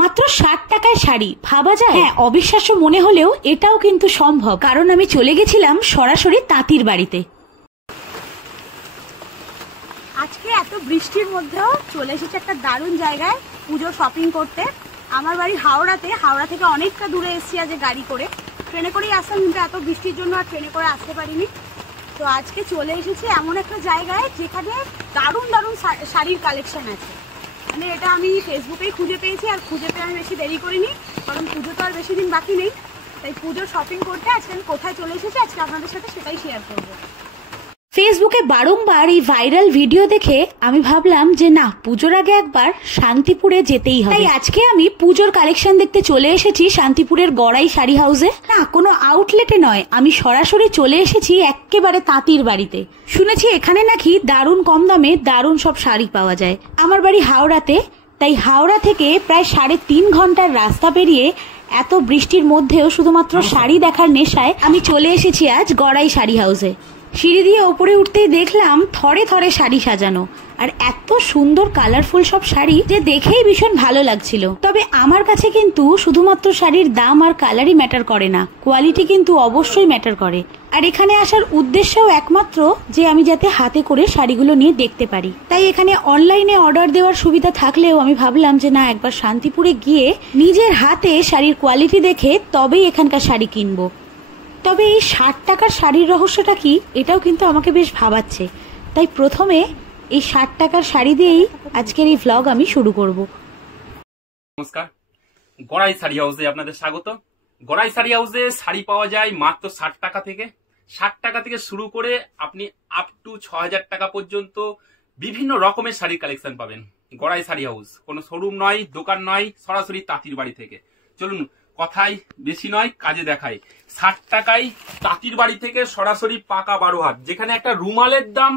মাত্র 60 টাকায় শাড়ি, ভাবা যায়? হ্যাঁ, অবিশ্বাস্য মনে হলেও এটাও কিন্তু সম্ভব, কারণ আমি চলে গেছিলাম সরাসরি তাঁতির বাড়িতে। আজকে এত বৃষ্টির মধ্যেও চলে এসেছে একটা দারুণ জায়গায় পুজো শপিং করতে। আমার বাড়ি হাওড়াতে, হাওড়া থেকে অনেকটা দূরে এসেছি আজ গাড়ি করে। ট্রেনে করেই আসতাম, কিন্তু এত বৃষ্টির জন্য আর ট্রেনে করে আসতে পারিনি। তো আজকে চলে এসেছি এমন একটা জায়গায় যেখানে দারুণ দারুণ শাড়ির কালেকশন আছে। মানে এটা আমি ফেসবুকেই খুঁজে পেয়েছি, আর খুঁজে পেয়ে আমি বেশি দেরি করিনি, কারণ পুজো তো আর বেশি দিন বাকি নেই। তাই পুজোর শপিং করতে আজকে আমি কোথায় চলে এসেছি আজকে আপনাদের সাথে সেটাই শেয়ার করবো। ফেসবুকে বারংবার এই ভাইরাল ভিডিও দেখে আমি ভাবলাম যে না, পুজোর আগে একবার শান্তিপুরে যেতেই হবে। তাই আজকে আমি পুজোর কালেকশন দেখতে চলে এসেছি শান্তিপুরের গড়াই শাড়ি হাউসে। না, কোনো আউটলেটে নয়, আমি সরাসরি চলে এসেছি একেবারে তাঁতির বাড়িতে। শুনেছি এখানে নাকি দারুণ কম দামে দারুণ সব শাড়ি পাওয়া যায়। আমার বাড়ি হাওড়াতে, তাই হাওড়া থেকে প্রায় 3.5 ঘন্টার রাস্তা পেরিয়ে এত বৃষ্টির মধ্যেও শুধুমাত্র শাড়ি দেখার নেশায় আমি চলে এসেছি আজ গড়াই শাড়ি হাউসে। সিঁড়ি দিয়ে ওপরে উঠতেই দেখলাম থরে থরে শাড়ি সাজানো, আর এত সুন্দর কালারফুল সব শাড়ি যে দেখেই ভীষণ ভালো লাগছিল। তবে আমার কাছে কিন্তু শুধুমাত্র শাড়ির দাম আর কালারই ম্যাটার করে না, কোয়ালিটি কিন্তু অবশ্যই ম্যাটার করে। আর এখানে আসার উদ্দেশ্যও একমাত্র যে আমি যাতে হাতে করে শাড়িগুলো নিয়ে দেখতে পারি। তাই এখানে অনলাইনে অর্ডার দেওয়ার সুবিধা থাকলেও আমি ভাবলাম যে না, একবার শান্তিপুরে গিয়ে নিজের হাতে শাড়ির কোয়ালিটি দেখে তবেই এখানকার শাড়ি কিনবো। তবে এই 60 টাকার শাড়ির রহস্যটা কি, এটাও কিন্তু আমাকে বেশ ভাবাচ্ছে। তাই প্রথমে এই 60 টাকার শাড়ি দিয়েই আজকের এই ভ্লগ আমি শুরু করব। নমস্কার, গড়াই শাড়ি হাউসে আপনাদের স্বাগত। গড়াই শাড়ি হাউসে শাড়ি পাওয়া যায় মাত্র 60 টাকা থেকে। 60 টাকা থেকে শুরু করে আপনি আপ টু 6000 টাকা পর্যন্ত বিভিন্ন রকমের শাড়ির কালেকশন পাবেন। গড়াই শাড়ি হাউস কোনো শোরুম নয়, দোকান নয়, সরাসরি তাঁতির বাড়ি থেকে। চলুন, কথাই বেশি নয়, কাজে দেখাই। 60 টাকায় তাঁতির বাড়ি থেকে সরাসরি পাকা 12 হাত, যেখানে একটা রুমালের দাম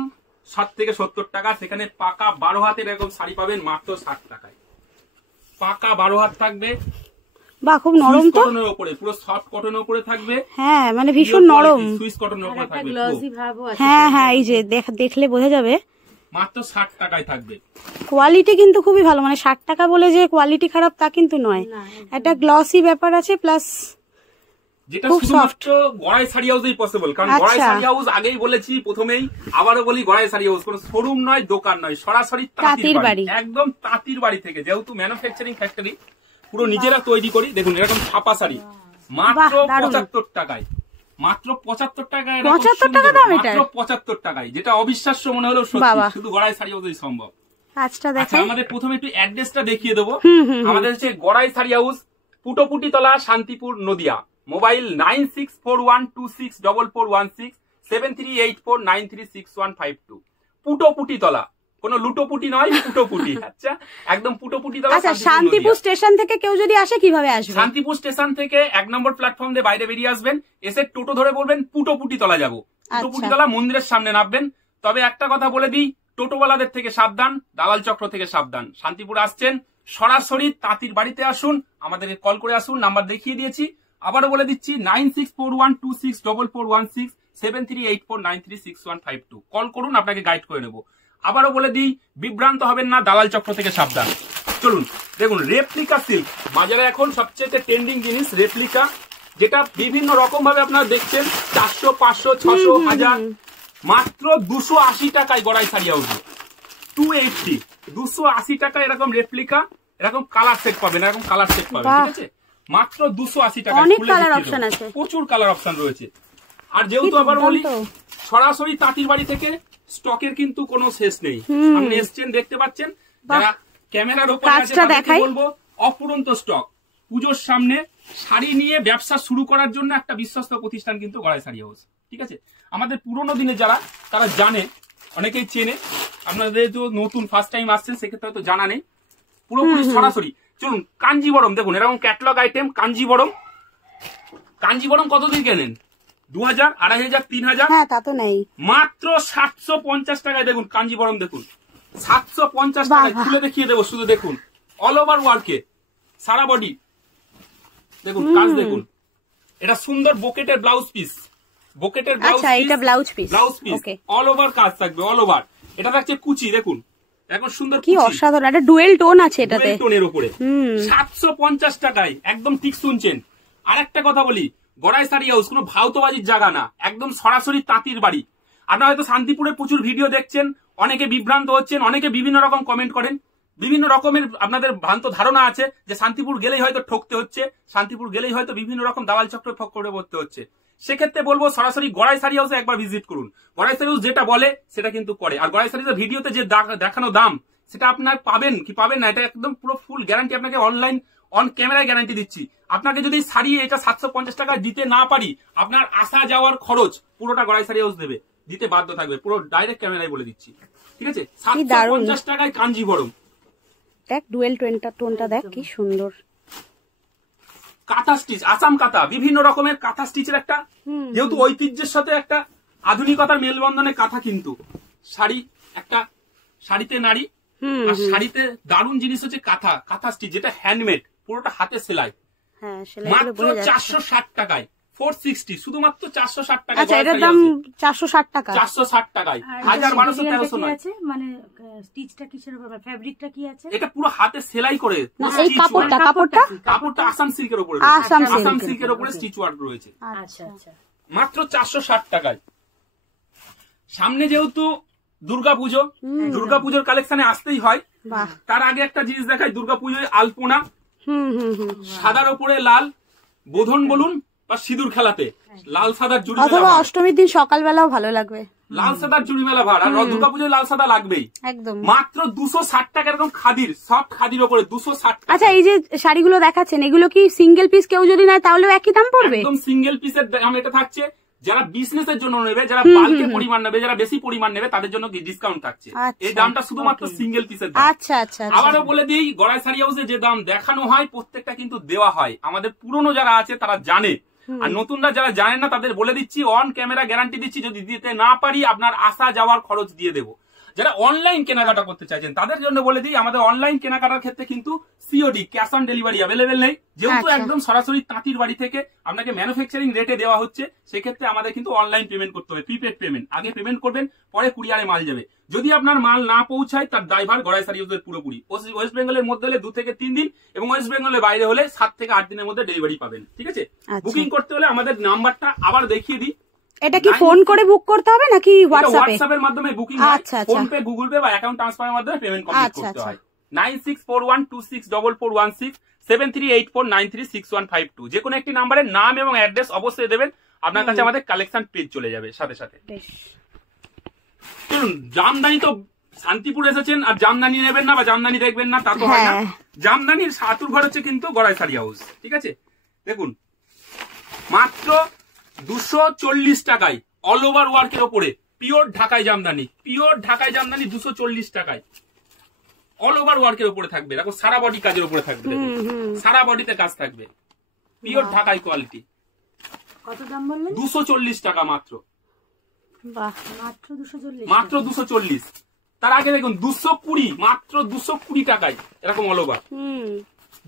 60 থেকে 70 টাকা, সেখানে পাকা 12 হাতের এরকম শাড়ি পাবেন মাত্র 60 টাকায়। পাকা 12 হাত থাকবে, বা খুব নরম তো, কটনের উপরে, পুরো সফট কটনের উপরে থাকবে। হ্যাঁ, মানে ভীষণ নরম, সুইস কটনের উপরে থাকবে। হ্যাঁ হ্যাঁ, এই যে দেখলে বোঝা যাবে। মাত্র 60 টাকায় থাকবে। কোয়ালিটি কিন্তু খুবই ভালো, মানে 60 টাকা বলে যে কোয়ালিটি খারাপ তা কিন্তু নয়, একটা গ্লসি ব্যাপার আছে, প্লাস যেটা শুধুমাত্র গড়াই শাড়ি হাউসেই পসিবল। কারণ গড়াই শাড়ি হাউস আগেই বলেছি, প্রথমেই আবারও বলি, গড়াই শাড়ি হাউস কোনো শোরুম নয়, দোকান নয়, সরাসরি তাঁতির বাড়ি, একদম তাঁতির বাড়ি থেকে। যেহেতু ম্যানুফ্যাকচারিং ফ্যাক্টরি, পুরো নিজেরা তৈরি করি। দেখুন এরকম ছাপা শাড়ি মাত্র 75 টাকায়, মাত্র 75 টাকায়, 75 টাকা দাম, এটা মাত্র 75 টাকায়, যেটা অবিশ্বাস্য মনে হলো সত্যি, শুধু গড়াই শাড়ি হাউসেই সম্ভব। আচ্ছা, আমাদের প্রথমে একটু অ্যাড্রেসটা দেখিয়ে দেবো। আমাদের হচ্ছে গড়াই শাড়ি হাউস, পুটোপুটি তলা, শান্তিপুর, নদিয়া। মোবাইল 9641264416, 7384936152। পুটোপুটি তলা, কোন লুটোপুটি নয়, পুটোপুটি। আচ্ছা, একদম পুটোপুটি তলা। আচ্ছা, শান্তিপুর স্টেশন থেকে কেউ যদি আসে কিভাবে আসবে? শান্তিপুর স্টেশন থেকে 1 নম্বর প্ল্যাটফর্ম দিয়ে বাইরে বেরিয়ে আসবেন, এসে টোটো ধরে বলবেন পুটোপুটি তলা যাবো। পুটোপুটি তলা মন্দিরের সামনে নামবেন। তবে একটা কথা বলে দিই, টোটোওয়ালাদের থেকে সাবধান, দালাল চক্র থেকে সাবধান। শান্তিপুর আসছেন, সরাসরি তাঁতির বাড়িতে আসুন, আমাদেরকে কল করে আসুন, নাম্বার দেখিয়ে দিয়েছি। আবারও বলে দিচ্ছি, 9641264416, 7384936152। কল করুন, আপনাকে গাইড করে নেবো। আবারও বলে দিই, বিভ্রান্ত হবেন না, দালাল চক্র থেকে সাবধান। চলুন দেখুন, রেপ্লিকা সিল্ক বাজারে এখন সবচেয়ে ট্রেন্ডিং জিনিস রেপ্লিকা, যেটা বিভিন্ন রকম ভাবে আপনারা দেখছেন, 400, 500, 600, 1000, মাত্র 280 টাকায় গড়াই শাড়ি হাউসে। 280, 280 টাকা এরকম রেপ্লিকা, এরকম কালার সেট পাবেন, এরকম কালার সেট পাবেন, ঠিক আছে? মাত্র 280 টাকা, অনেক কালার অপশন আছে, প্রচুর কালার অপশন রয়েছে। আর যেহেতু আবার বলি, সরাসরি তাঁতির বাড়ি থেকে স্টকের কিন্তু কোনো শেষ নেই। আপনি এসছেন, দেখতে পাচ্ছেন, যারা ক্যামেরার উপরে আছে তাদেরকে বলবো, অপুরন্ত স্টক। পুজোর সামনে শাড়ি নিয়ে ব্যবসা শুরু করার জন্য একটা বিশ্বস্ত প্রতিষ্ঠান কিন্তু গড়াই শাড়ি হাউস, ঠিক আছে? আমাদের পুরোনো দিনে যারা, তারা জানে, অনেকেই চেনে। আপনাদের তো নতুন ফার্স্ট টাইম আসছেন, সেক্ষেত্রে হয়তো জানা নেই। পুরোপুরি সরাসরি। চলুন, কাঞ্জিবরম দেখুন, এরকম ক্যাটলগ আইটেম কাঞ্জিবরম। কাঞ্জিবরম কত দিয়ে কেনেন? 2000, 2500, 3000? হ্যাঁ, তা তো নেই। মাত্র 750 টাকায় দেখুন কাঞ্জিবরম, দেখুন 750 টাকায়। খুলে দেখিয়ে দেবো, শুধু দেখুন, অল ওভার ওয়ার্কে, সারা বডি দেখুন, কাজ দেখুন। এটা সুন্দর বোকেটের ব্লাউজ পিস, বোকেটের blouse piece, blouse piece all over কাজ থাকবে, অল ওভার। এটা থাকছে কুচি, দেখুন এখন সুন্দর কি অসাধারণ, একটা ডুয়েল টোন আছে এটাতে, টোনের উপরে 750 টাকায় একদম ঠিক শুনছেন। আর একটা কথা বলি, গড়াই শাড়ি হাউস কোনো ভাউতবাজির জায়গা না, একদম সরাসরি তাঁতির বাড়ি। আপনারা হয়তো শান্তিপুরে প্রচুর ভিডিও দেখছেন, অনেকে বিভ্রান্ত হচ্ছেন, অনেকে বিভিন্ন রকম কমেন্ট করেন, বিভিন্ন রকমের আপনাদের ভ্রান্ত ধারণা আছে যে শান্তিপুর গেলেই হয়তো ঠকতে হচ্ছে, শান্তিপুর গেলেই হয়তো বিভিন্ন রকম দালাল চক্র ঠক করে পড়তে হচ্ছে। সেক্ষেত্রে বলবো সরাসরি গড়াই শাড়ি হাউসে একবার ভিজিট করুন। গড়াই শাড়ি হাউস যেটা বলে সেটা কিন্তু করে। আর গড়াই শাড়ি ভিডিওতে যে দেখানো দাম সেটা আপনার পাবেন কি পাবেন না, এটা একদম পুরো ফুল গ্যারান্টি আপনাকে অনলাইন অন ক্যামেরায় গ্যারান্টি দিচ্ছি। আপনাকে যদি শাড়ি এটা 750 টাকা দিতে না পারি, আপনার আসা যাওয়ার খরচ পুরোটা গড়াই শাড়ি হাউস দেবে, দিতে বাধ্য থাকবে, পুরো ডাইরেক্ট ক্যামেরায় বলে দিচ্ছি। ঠিক আছে, 750 টাকায় কাঞ্জিভরম। দেখ ডুয়েল টোনটা দেখ কি সুন্দর। কাঁথা স্টিচ, আসাম কাঁথা, বিভিন্ন রকমের কাঁথা স্টিচের একটা, যেহেতু ঐতিহ্যের সাথে একটা আধুনিকতার মেলবন্ধনে কাঁথা, কিন্তু শাড়ি একটা, শাড়িতে নারী, আর শাড়িতে দারুণ জিনিস হচ্ছে কাঁথা স্টিচ, যেটা হ্যান্ডমেড, পুরোটা হাতে সেলাই, মাত্র 460 টাকায় 460, শুধুমাত্র 460 টাকা। আচ্ছা, এটার দাম 460 টাকা, 460 টাকায় 1200 1300 নয়। মানে স্টিচটা কিসের উপরে, ফেব্রিকটা কি আছে? এটা পুরো হাতে সেলাই করে, এই কাপড়টা আসাম সিল্কের উপরে, আসাম সিল্কের উপরে স্টিচ ওয়ার্ক রয়েছে। আচ্ছা আচ্ছা, মাত্র 460 টাকায়। সামনে যেহেতু দুর্গাপুজোর কালেকশনে আসতেই হয়, তার আগে একটা জিনিস দেখাই। দুর্গাপুজোয় আলপনা, সাদার উপরে লাল, বোধন বলুন বা সিঁদুর খেলাতে লাল সাদার জুড়ি, অথবা অষ্টমীর দিন সকালবেলাও ভালো লাগবে, লাল সাদার জুড়ি মেলা ভার। আর দুর্গাপুজোয় লাল সাদা লাগবেই একদম। মাত্র 260 টাকা, এরকম খাদির, সফট খাদির উপরে 260 টাকা। আচ্ছা, এই যে শাড়িগুলো দেখাচ্ছেন, এগুলো কি সিঙ্গেল পিস কেউ যদি নেয় তাহলেও একই দাম পড়বে? একদম সিঙ্গেল পিসের দাম এটা থাকছে। যারা বিজনেসের জন্য নেবে, যারা বাল্কে পরিমাণ নেবে, যারা বেশি পরিমাণ নেবে, তাদের জন্য ডিসকাউন্ট থাকছে। এই দামটা শুধুমাত্র সিঙ্গেল পিসের দাম। আচ্ছা আচ্ছা, আবারও বলে দিই, গড়াই শাড়ি হাউসে যে দাম দেখানো হয় প্রত্যেকটা কিন্তু দেওয়া হয়। আমাদের পুরনো যারা আছে তারা জানে, আর নতুনরা যারা জানেন না তাদের বলে দিচ্ছি, অন ক্যামেরা গ্যারান্টি দিচ্ছি, যদি দিতে না পারি আপনার আসা যাওয়ার খরচ দিয়ে দেবো। যারা অনলাইন কেনাকাটা করতে চাইছেন তাদের জন্য বলে দিই, আমাদের অনলাইন কেনাকাটার ক্ষেত্রে কিন্তু COD, cash on delivery available নেই। যেহেতু একদম সরাসরি তাঁতির বাড়ি থেকে আপনাকে ম্যানুফ্যাকচারিং রেটে দেওয়া হচ্ছে, সেক্ষেত্রে আমাদের কিন্তু অনলাইন পেমেন্ট করতে হবে, প্রিপেড পেমেন্ট। আগে পেমেন্ট করবেন, পরে কুরিয়ারে মাল যাবে। যদি আপনার মাল না পৌঁছায়, তার ড্রাইভার গড়াই শাড়ি হাউসের পুরোপুরি। ওয়েস্ট বেঙ্গলের মধ্যে হলে 2 থেকে 3 দিন, এবং ওয়েস্ট বেঙ্গলের বাইরে হলে 7 থেকে 8 দিনের মধ্যে ডেলিভারি পাবেন। ঠিক আছে, বুকিং করতে হলে আমাদের নাম্বারটা আবার দেখিয়ে দিই। এটা কি ফোন করে বুক করতে হবে নাকি হোয়াটসঅ্যাপের মাধ্যমে বুকিং হয়? ফোন পে, গুগল পে বা অ্যাকাউন্ট ট্রান্সফারের মাধ্যমে পেমেন্ট কমপ্লিট করতে হয়। 9641264416 7384936152 যে কোনো একটি নাম্বারের নাম এবং অ্যাড্রেস অবশ্যই দেবেন, আপনার কাছে আমাদের কালেকশন পেজ চলে যাবে সাথে সাথে। চলুন, জামদানি তো শান্তিপুর এসেছেন আর জামদানি নেবেন না বা জামদানি দেখবেন না তা তো হয় না। জামদানির সাতুর ঘর হচ্ছে কিন্তু গড়াই শাড়ি হাউস। ঠিক আছে, দেখুন মাত্র 240 টাকায় অল ওভার ওয়ার্কের ওপরে পিওর ঢাকাই জামদানি, 240 টাকায় অল ওভার ওয়ার্কের উপরে থাকবে। দেখো সারা বডি কাজের উপরে থাকবে, সারা বডিতে কাজ থাকবে, পিওর ঢাকাই কোয়ালিটি। কত দাম বললেন? 240 টাকা মাত্র। বাহ, মাত্র 240, মাত্র 240। তার আগে দেখুন 220, মাত্র 220 টাকায় এরকম অল ওভার,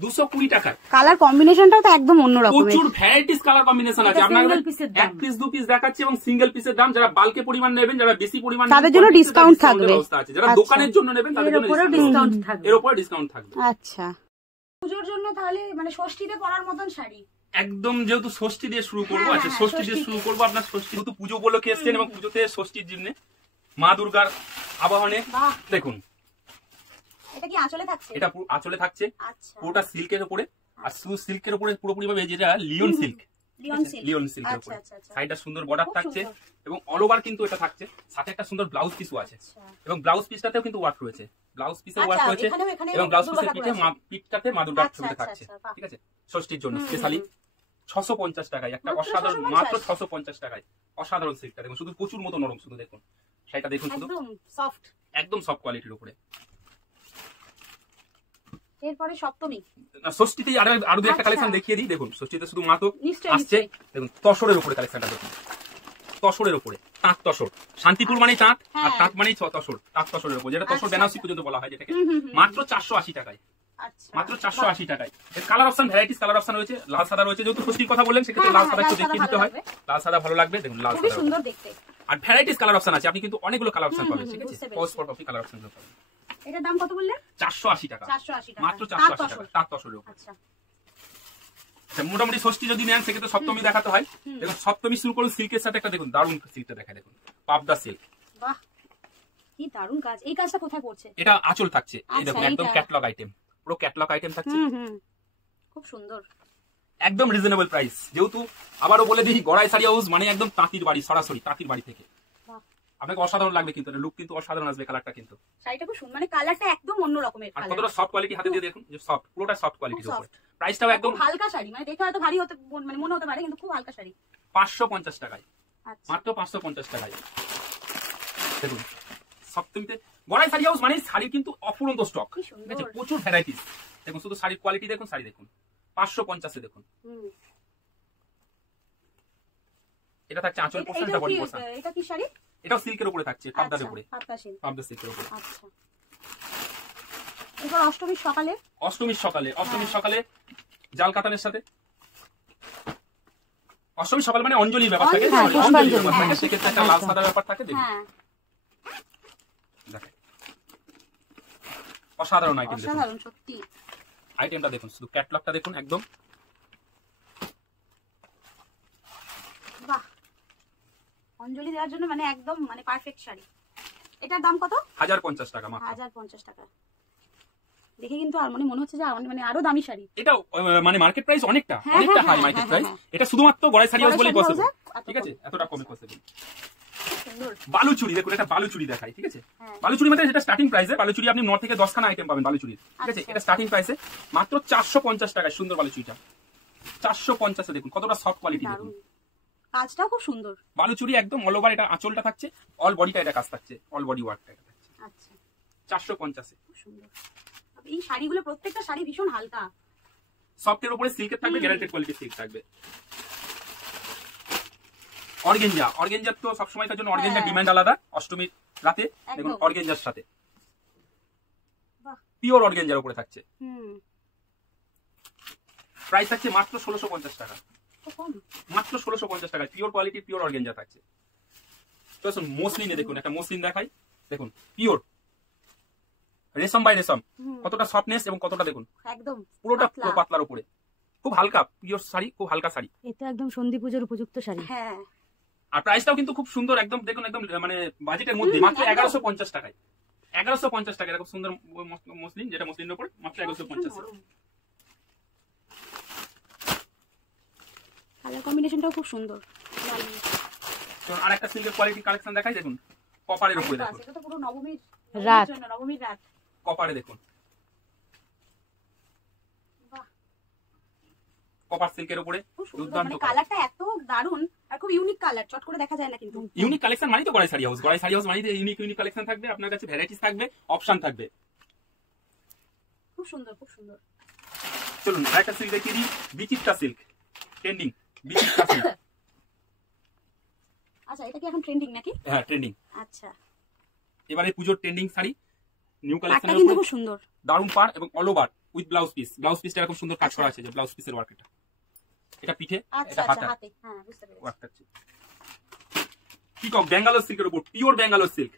220 টাকায়। কালার কম্বিনেশনটাও তো একদম অন্যরকম, প্রচুর ভ্যারাইটিস কালার কম্বিনেশন আছে। আপনাদের 1 পিস 2 পিস দেখাচ্ছি, এবং সিঙ্গেল পিসের দাম যারা বাল্কে পরিমাণ নেবেন, যারা বেশি পরিমাণ তাদের জন্য ডিসকাউন্ট থাকবে। যারা দোকানের জন্য নেবেন তাদের জন্য ডিসকাউন্ট থাকবে, এর উপরে ডিসকাউন্ট থাকবে। আচ্ছা, পুজোর জন্য তাহলে মানে ষষ্ঠীতে পরার মতন শাড়ি একদম, যেহেতু ষষ্ঠী দিয়ে শুরু করবো। আচ্ছা, ষষ্ঠী দিয়ে শুরু করবো। আপনার ষষ্ঠী যেহেতু পুজো উপলক্ষে এসছেন, এবং পুজোতে ষষ্ঠীর জন্য মা দুর্গার আবাহনে দেখুন, এটা কি আঁচলে থাকছে? এটা আঁচলে থাকছে, পুরোটা সিল্কের উপরে। আর শুধু সিল্কের উপরে পুরোপুরি ভাবে যেটা লিওন সিল্ক, লিওন সিল্কের উপরে সাইডটা সুন্দর বর্ডার থাকছে, এবং অল ওভার কিন্তু এটা থাকছে। সাথে একটা সুন্দর ব্লাউজ পিসও আছে, এবং ব্লাউজ পিসটাতেও কিন্তু ওয়ার্ক রয়েছে, ব্লাউজ পিসে ওয়ার্ক রয়েছে, এবং ব্লাউজ পিসের পিঠটাতে মা দুর্গার ছবিটা থাকছে। ঠিক আছে, ষষ্ঠীর জন্য স্পেশালি 650 টাকায় একটা অসাধারণ, মাত্র 650 টাকায় অসাধারণ সিল্কটা দেখুন, শুধু প্রচুর মতো নরম। শুধু দেখুন সেটা, দেখুন শুধু একদম সফট কোয়ালিটির উপরে। এরপরে সপ্তমী, ষষ্ঠীতে আরো দুই একটা কালেকশন দেখিয়ে দিই। দেখুন ষষ্ঠীতে শুধু মা তো আসছে, দেখুন তসরের উপরে কালেকশনটা দেখুন, তসরের উপরে তাঁত তসর। শান্তিপুর মানে তাঁত, আর তাঁত মানেই তসর, তাঁত তসরের উপর, যেটা তসর বেনারসি পর্যন্ত বলা হয়, যেটাকে মাত্র 480 টাকায়, মাত্র 480 টাকায়। এর colour option, varieties colour option রয়েছে, লাল সাদা রয়েছে। যেহেতু ষষ্ঠীর কথা বললেন, সেক্ষেত্রে লাল সাদা একটু দেখিয়ে দিতে হয়। লাল সাদা ভালো লাগবে, দেখুন লাল সাদা সুন্দর দেখতে। আর ভ্যারাইটিস কালার অপশন আছে, আপনি কিন্তু অনেকগুলো কালার অপশন পাবেন। ঠিক আছে, pause for copy colour option পাবেন। এটার দাম কত বললেন? 480 টাকা, 480 টাকা, মাত্র 480 টাকা, তার তসরের উপর। আচ্ছা মোটামুটি ষষ্ঠী যদি নেন সেক্ষেত্রে সপ্তমী দেখাতে হয়। দেখুন সপ্তমী শুরু করুন সিল্কের সাথে একটা, দেখুন দারুণ সিল্কটা দেখা, দেখুন পাবদা সিল্ক, বাহ কি দারুণ কাজ। এই কাজটা কোথায় পড়ছে? এটা আঁচল থাকছে, এই আচ্ছা, দেখুন একদম এইটা। ক্যাটালগ আইটেম, পুরো ক্যাটালগ আইটেম থাকছে, খুব সুন্দর, একদম রিজনেবল প্রাইস। যেহেতু আবারও বলে দিই গড়াই শাড়ি হাউস মানে একদম তাঁতির বাড়ি, সরাসরি তাঁতির বাড়ি থেকে। বাহ। আপনাকে অসাধারণ লাগবে কিন্তু, লুক কিন্তু অসাধারণ আসবে, কালারটা কিন্তু। শাড়িটা খুব সুন্দর, মানে কালারটা একদম অন্য রকমের আর কালার। কতটা সফট কোয়ালিটি, হাতে দিয়ে দেখুন যে সফট, পুরোটা সফট কোয়ালিটির খুব উপর। soft। প্রাইসটাও একদম খুব হালকা শাড়ি, মানে দেখে হয়তো ভারী হতে মানে মনে হতে পারে, কিন্তু খুব হালকা শাড়ি। 550 টাকায়, আচ্ছা মাত্র 550 টাকায়। দেখুন সপ্তমীতে গড়াই শাড়ি হাউস মানে শাড়ির কিন্তু অফুরন্ত স্টক, কি ঠিক আছে, সুন্দর। প্রচুর ভ্যারাইটিস। দেখুন শুধু শাড়ির কোয়ালিটি দেখুন, শাড়ি দেখুন 550 দেখুন। এটা থাকছে আঁচল পোর্শন, এটা বডি পোর্শন। এটা কি শাড়ি? এটাও সিল্কের উপরে থাকছে, পাবদার আচ্ছা, উপরে, পাবদা সিল্ক। পাবদা সিল্কের উপরে। আচ্ছা এবার অষ্টমীর সকালে, অষ্টমীর সকালে জাল কাতানের সাথে, অষ্টমীর সকাল মানে অঞ্জলির ব্যাপার থাকে, হ্যাঁ, অঞ্জলির পুষ্পাঞ্জলি, ব্যাপার থাকে, হ্যাঁ। সেক্ষেত্রে একটা লাল সাদা ব্যাপার থাকে। দেখুন হ্যাঁ দেখেন অসাধারণ আইটেম, দেখুন অসাধারণ সত্যি। আইটেমটা দেখুন, শুধু ক্যাটালগটা দেখুন একদম। বাহ অঞ্জলি দেওয়ার জন্য মানে একদম মানে পারফেক্ট শাড়ি। এটার দাম কত? 1050 টাকা মাত্র। 1050 টাকা। দেখে কিন্তু আর মনে হচ্ছে যে মানে আরো দামি শাড়ি। এটা মানে মার্কেট প্রাইস অনেকটা হ্যাঁ, অনেকটা হ্যাঁ, হাই মার্কেট হ্যাঁ, প্রাইস। হ্যাঁ। এটা শুধুমাত্র গড়াই শাড়ি হাউস গড়াই বলেই শাড়ি পসিবল, হাউসে ঠিক আছে, এতটা কমে পসিবল। সুন্দর। বালুচুরি দেখুন, এটা বালুচুরি দেখাই, ঠিক আছে। হ্যাঁ। বালুচুরি মানে যেটা স্টার্টিং প্রাইসে, বালুচুরি আপনি 9 থেকে 10 খানা আইটেম পাবেন বালুচুরি, ঠিক আছে। আচ্ছা। এটা স্টার্টিং প্রাইসে মাত্র 450 টাকায় সুন্দর বালুচুরিটা, 450 দেখুন কতটা সফট কোয়ালিটি দেখুন। দারুণ। কাজটাও খুব সুন্দর। বালুচুরি একদম অল ওভার, এটা আঁচলটা থাকছে, অল বডিটা এটা কাজ থাকছে, অল বডি ওয়ার্কটা এটা থাকছে আচ্ছা 450। খুব সুন্দর। এই শাড়িগুলো প্রত্যেকটা শাড়ি ভীষণ হালকা। সফটের উপরে সিল্কের থাকবে, গ্যারান্টেড কোয়ালিটির সিল্ক থাকবে। অর্গেঞ্জার তো সবসময়কার জন্য অর্গেঞ্জার হ্যাঁ। ডিমান্ড আলাদা। অষ্টমীর রাতে দেখুন একদম। অর্গেঞ্জার সাথে বাহ। পিওর অর্গেঞ্জার উপরে থাকছে, হুম প্রাইস থাকছে মাত্র 1650 টাকা, তো কম। মাত্র 1650 টাকায় পিওর কোয়ালিটির পিওর অর্গেঞ্জা থাকছে। তো মসলিনে দেখুন, একটা মসলিন দেখাই, দেখুন পিওর রেশম বাই রেশম, কতটা সফটনেস এবং কতটা দেখুন একদম পুরোটা পাতলা। পুরো পাতলার উপরে, খুব হালকা পিওর শাড়ি, খুব হালকা শাড়ি। এটা একদম সন্ধি পুজোর উপযুক্ত শাড়ি। হ্যাঁ আর প্রাইসটাও কিন্তু খুব সুন্দর, একদম দেখুন একদম মানে বাজেটের মধ্যে, মাত্র 1150 টাকায়। 1150 টাকা এরকম সুন্দর মসলিন, যেটা মসলিনের উপরে মাত্র 1150। কালার কম্বিনেশনটাও খুব সুন্দর। আর একটা সিল্কের কোয়ালিটি কালেকশন দেখাই, দেখুন কপারের উপরে দেখুন, এটা তো পুরো নবমীর রাত। জন্য, নবমীর রাত। কপারে দেখুন, বাহ কপার সিল্কের উপরে খুব সুন্দর, দুর্দান্ত মানে কালারটা এত দারুণ আর খুব ইউনিক কালার, চট করে দেখা যায় না কিন্তু। ইউনিক কালেকশন মানে তো গড়াই শাড়ি হাউস, গড়াই শাড়ি হাউস মানে ইউনিক কালেকশন থাকবে, আপনার কাছে ভ্যারাইটিস থাকবে, অপশন থাকবে। খুব সুন্দর খুব সুন্দর। চলুন আরেকটা সিল্ক দেখিয়ে দিই, বিচিত্রা সিল্ক ট্রেন্ডিং, বিচিত্রা সিল্ক। আচ্ছা এটা কি এখন ট্রেন্ডিং নাকি? হ্যাঁ ট্রেন্ডিং। আচ্ছা এবারে পুজোর ট্রেন্ডিং শাড়ি, নিউ পাটটা কালেকশনের কিন্তু উপরে খুব সুন্দর। দারুণ পাড় এবং all over with blouse piece. Blouse পিসটা এরকম সুন্দর কাজ করা আছে, যে ব্লাউজ পিসের ওয়ার্ক এটা পিঠে, আচ্ছা এটা আচ্ছা হাতা হাতে, হ্যাঁ বুঝতে পেরেছি। ওয়ার্ক থাকছে। পিকক ব্যাঙ্গালোর সিল্কের উপর, পিওর ব্যাঙ্গালোর সিল্ক,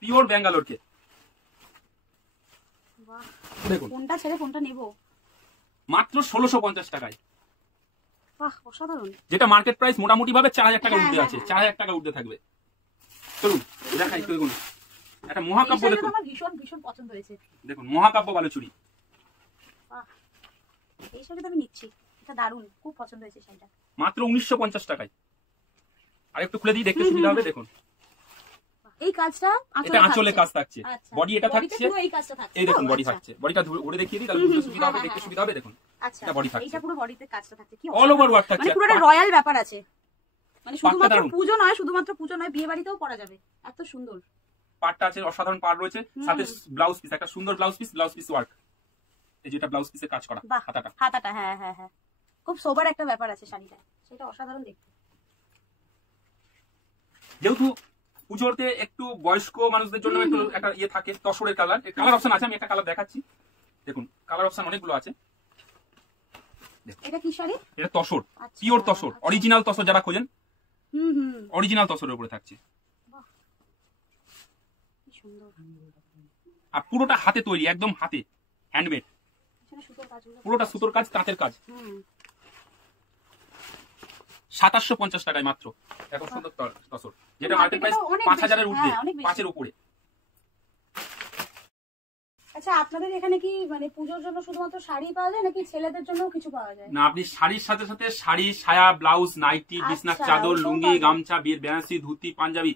পিওর ব্যাঙ্গালোরকে বাহ দেখুন কোনটা ছেড়ে কোনটা নেব? মাত্র 1650 টাকায়, বাহ অসাধারণ। যেটা মার্কেট প্রাইস মোটামুটি ভাবে 4000 টাকা হ্যাঁ, উঠতে হ্যাঁ, আছে, হ্যাঁ। 4000 টাকা উঠতে থাকবে। চলুন দেখাই একটু, দেখুন একটা এই মহাকাব্য শাড়িটা দেখুন, আমার ভীষণ ভীষণ পছন্দ হয়েছে। দেখুন মহাকাব্য বালুচুরি, বাহ এই শাড়িটা আমি নিচ্ছি, এটা দারুণ, খুব পছন্দ হয়েছে শাড়িটা। মাত্র 1950 টাকায়। আর একটু খুলে দিই, দেখতে সুবিধা হবে। দেখুন এই কাজটা এটা আঁচলে কাজ থাকছে, আচ্ছা। বডি এটা বডিতে থাকছে, পুরো এই কাজটা থাকছে। এই দেখুন ও, বডি আচ্ছা। থাকছে, বডিটা ঘুরে দেখিয়ে দিই তাহলে বুঝতে সুবিধা হবে, হ্যাঁ, দেখতে হ্যাঁ, সুবিধা হবে। দেখুন আচ্ছা এটা body থাকছে। এইটা পুরো বডিতে কাজটা থাকছে, কি অল ওভার ওয়ার্ক থাকছে, মানে পুরো একটা রয়্যাল ব্যাপার আছে, মানে শুধুমাত্র দারুণ। পুজো নয়, শুধুমাত্র পুজো নয়, বিয়ে বাড়িতেও পরা যাবে, এত সুন্দর। পাড়টা আছে, অসাধারণ পাড় রয়েছে, সাথে ব্লাউজ পিস, একটা সুন্দর ব্লাউজ পিস ওয়ার্ক, এই যেটা ব্লাউজ পিসের কাজ করা বাহ হাতাটা। হাতাটা, হ্যাঁ হ্যাঁ হ্যাঁ, খুব সোবার একটা ব্যাপার আছে শাড়িটা, সেটা অসাধারণ দেখতে। যেহেতু পুজোতে একটু বয়স্ক মানুষদের জন্য একটু একটা ইয়ে থাকে, তসরের কালার, কালার অপশন আছে, আমি একটা কালার দেখাচ্ছি। দেখুন কালার অপশন অনেকগুলো আছে। এটা কি শাড়ি? এটা তসর, আচ্ছা, পিওর তসর, আচ্ছা। অরিজিনাল তসর যারা খোঁজেন, হুম অরিজিনাল তসরের উপরে থাকছে। কি সুন্দর। আর পুরোটা হাতে তৈরি, একদম হাতে হ্যান্ডমেড, পুরোটা সুতোর কাজ, তাঁতের কাজ। 2750 টাকায় মাত্র। এত সুন্দর তসর, যেটা মার্কেট প্রাইস 5000 এর ঊর্ধ্বে, 5 এর উপরে। আচ্ছা, আপনাদের এখানে কি মানে পুজোর জন্য শুধুমাত্র শাড়ি পাওয়া যায় নাকি ছেলেদের জন্য কিছু পাওয়া যায়? না, আপনি শাড়ির সাথে সাথে শাড়ি, সায়া, ব্লাউজ, নাইটি, বিছনার চাদর, লুঙ্গি, গামছা, বিয়ের বেনারসি, ধুতি, পাঞ্জাবি,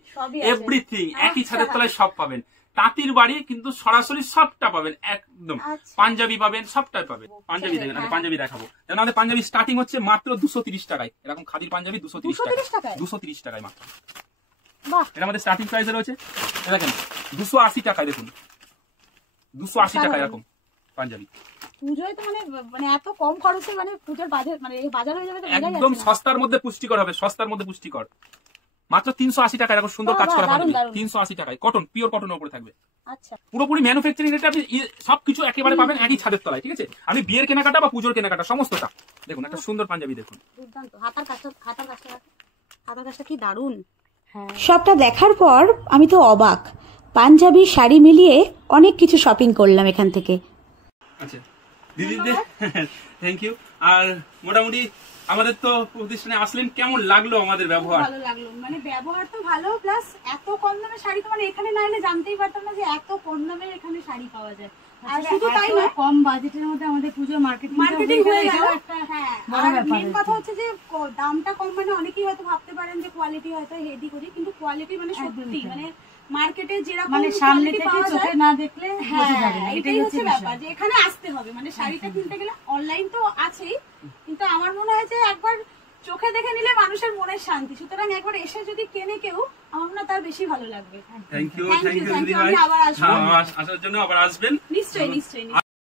এভরিথিং একই ছাদের তলায় সব পাবেন। তাঁতির বাড়ি কিন্তু সরাসরি সবটা পাবেন, একদম পাঞ্জাবি পাবেন, সবটাই পাবেন। পাঞ্জাবি দেখেন, আমি পাঞ্জাবি দেখাবো। যেন আমাদের পাঞ্জাবি স্টার্টিং হচ্ছে মাত্র 230 টাকায়। এরকম খাদির পাঞ্জাবি 230 টাকায়, 230 টাকায় মাত্র। এটা আমাদের স্টার্টিং প্রাইসে রয়েছে। দেখেন 280 টাকায়, দেখুন 280 টাকা এরকম পাঞ্জাবি। পুজোয় তো মানে এত কম খরচে মানে পুজোর বাজার, মানে বাজার হয়ে যাবে একদম সস্তার মধ্যে পুষ্টিকর হবে, সস্তার মধ্যে পুষ্টিকর। মাত্র 380 টাকা এরকম সুন্দর কাজ করা পাঞ্জাবি, 380 টাকায়। কটন, পিওর কটনের উপরে থাকবে। আচ্ছা, পুরোপুরি ম্যানুফ্যাকচারিং রেটে আপনি সবকিছু একেবারে পাবেন একই ছাদের তলায়, ঠিক আছে? আপনি বিয়ের কেনাকাটা বা পুজোর কেনাকাটা সমস্তটা। দেখুন একটা সুন্দর পাঞ্জাবি, দেখুন দুর্দান্ত। হাতার কাজটা কি দারুণ। সবটা দেখার পর আমি তো অবাক। পাঞ্জাবি, শাড়ি মিলিয়ে অনেক কিছু শপিং করলাম এখান থেকে। আচ্ছা দিদিদের থ্যাংক ইউ। আর মোটামুটি আমাদের তো প্রতিষ্ঠানে আসলেন, কেমন লাগলো আমাদের ব্যবহার? ভালো লাগলো, মানে ব্যবহার তো ভালো, প্লাস এত কম দামে শাড়ি তো মানে এখানে না এলে জানতেই পারতাম না যে এত কম দামে এখানে শাড়ি পাওয়া যায়। আর শুধু তাই না, কম বাজেটের মধ্যে আমাদের পুজো মার্কেটিং হয়ে গেল। হ্যাঁ, আর মেন কথা হচ্ছে যে দামটা কম, মানে অনেকেই হয়তো ভাবতে পারেন যে কোয়ালিটি হয়তো হেভি করি, কিন্তু কোয়ালিটি মানে সত্যি মানে মার্কেটে যেরকম মানে সামনে থেকে চোখে না দেখলে বোঝা যাবে না। এটাই হচ্ছে ব্যাপার, যে এখানে আসতে হবে। মানে শাড়িটা কিনতে গেলে অনলাইন তো আছেই, কিন্তু আমার মনে হয় যে একবার চোখে দেখে নিলে মানুষের মনের শান্তি। সুতরাং একবার এসে যদি কেনে কেউ, আমার মনে হয় তার বেশি ভালো লাগবে। থ্যাংক ইউ দিদি ভাই, আসার জন্য আবার আসবেন নিশ্চয়ই।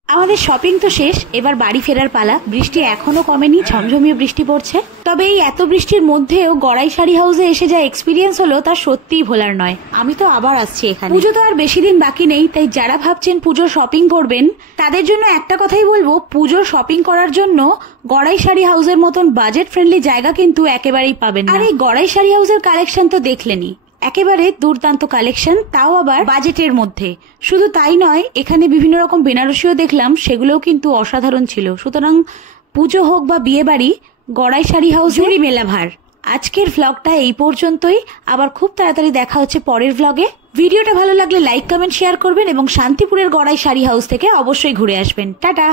আমাদের শপিং তো শেষ, এবার বাড়ি ফেরার পালা। বৃষ্টি এখনো কমেনি, ঝমঝমিয়ে বৃষ্টি পড়ছে। তবে এই এত বৃষ্টির মধ্যেও গড়াই শাড়ি হাউসে এসে যা এক্সপিরিয়েন্স হলো তা সত্যিই ভোলার নয়। আমি তো আবার আসছি এখানে। পুজো তো আর বেশি দিন বাকি নেই, তাই যারা ভাবছেন পুজোর শপিং করবেন তাদের জন্য একটা কথাই বলবো, পুজোর শপিং করার জন্য গড়াই শাড়ি হাউসের মতন বাজেট ফ্রেন্ডলি জায়গা কিন্তু একেবারেই পাবেন না। আর এই গড়াই শাড়ি হাউসের কালেকশন তো দেখলেনই, একেবারে দুর্দান্ত কালেকশন, তাও আবার বাজেটের মধ্যে। শুধু তাই নয়, এখানে বিভিন্ন রকম বেনারসিও দেখলাম, সেগুলোও কিন্তু অসাধারণ ছিল। সুতরাং পুজো হোক বা বিয়ে বাড়ি, গড়াই শাড়ি হাউস জুড়ি মেলা ভার। আজকের ভ্লগটা এই পর্যন্তই, আবার খুব তাড়াতাড়ি দেখা হচ্ছে পরের ভ্লগে। ভিডিওটা ভালো লাগলে লাইক, কমেন্ট, শেয়ার করবেন এবং শান্তিপুরের গড়াই শাড়ি হাউস থেকে অবশ্যই ঘুরে আসবেন। টাটা।